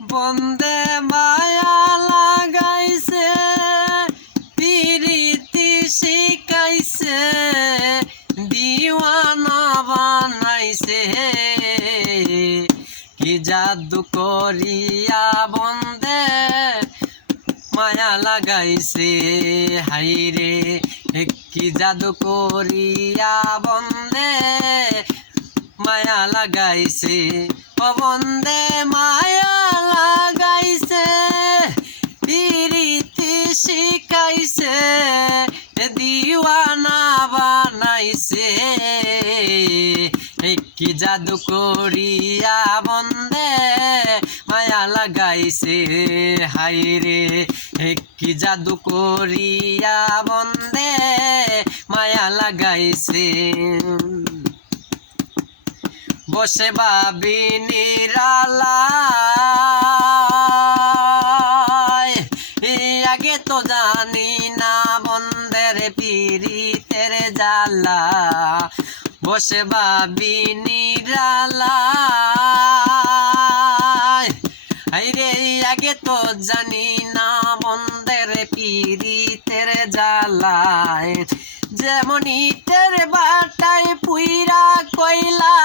বন্দে মায়া লাগাইছে, পিরিতি শিকাইছে দিওয়ানা বানাইছে। কি জাদু করিয়া বন্দে মায়া লাগাইছে, হাইরে, কি জাদু করিয়া বন্দে মায়া লাগাইছে। ও বন্দে মায়া লাগাইছে, পিরিতি শিকাইছে দিওয়ানা বানাইছে। কি জাদু করিয়া বন্দে মায়া লাগাইছে হাইরে কি জাদু করিয়া বন্দে মায়া লাগাইছে। বসে ভাবি নিরালা আগে তো জানি না বন্ধের পিরিতের জালা বসে ভাবি নিরালা আইরে আগে তো জানি না বন্দের বন্ধের পিরিতের জালায় যেমন ইটের বাটায় পুইরা কইলা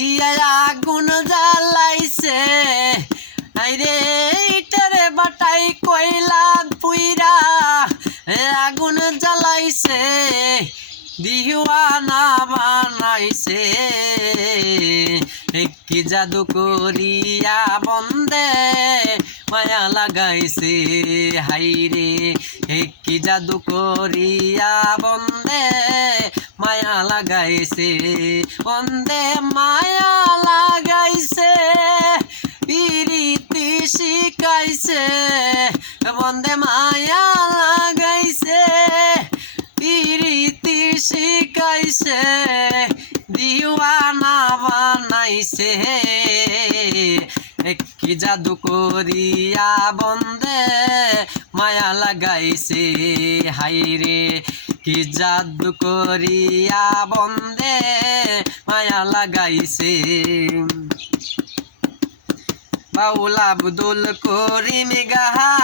দিয়া আগুন জ্বালাইছে। আইরে ইটের বাটাই কইলা পুইরা আগুন জ্বালাইছে। দিওয়ানা বানাইছে। কি জাদু করিয়া বন্দে মায়া লাগাইছে। হাইরে কি জাদু করিয়া বন্দে মায়া লাগাইছে। বন্দে মায়া লাগাইছে, পিরিতি শিকাইছে বন্দে মায়া লাগাইছে, পিরিতি শিকাইছে দিওয়ানা বানাইছে। কি জাদু করিয়া বন্দে মায়া লাগাইছে। হাইরে কি জাদু করিয়া বন্দে মায়া লাগাইছে। বাউল আব্দুল করিম গাহাই,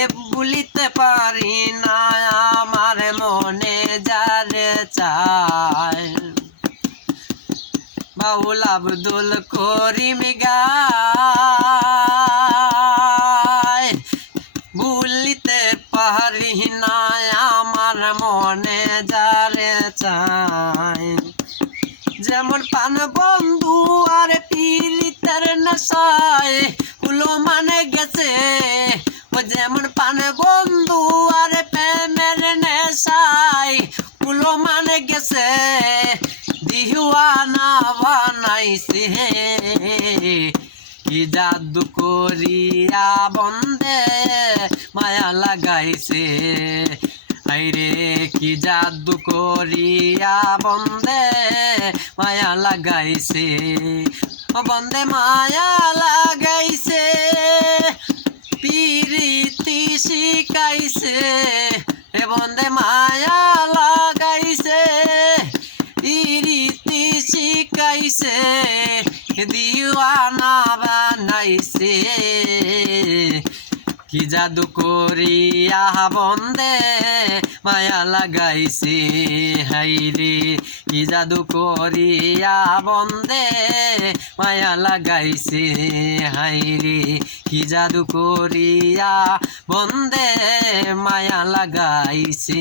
এ বলিতে পারি না, আমার মনে যারে চায় বাউল আব্দুল করিম গায় আমার মনে যারে চায় যেমন পান বন্ধু আর পিলিতের নেশায় কুলো মানে গেছে। ও যেমন পান বন্ধু আর প্রেমের নেশায় কুলো মানে গেছে। দিহুয়ানা বানাইছে কি জাদু করিয়া বন্দে মায়া লাগাইছে। আইরে কি জাদু করিয়া বন্দে মায়া লাগাইছে? ও বন্দে মায়া লাগাইছে, পিরিতি শিকাইছে এ বন্দে মায়া লাগাইছে, পিরিতি শিকাইছে দিওয়ানা বানাইছে। কি জাদু করিয়া বন্দে মায়া লাগাইছে? হাইরে কি জাদু করিয়া বন্দে মায়া লাগাইছে? হাইরে কি জাদু করিয়া বন্দে মায়া লাগাইছে?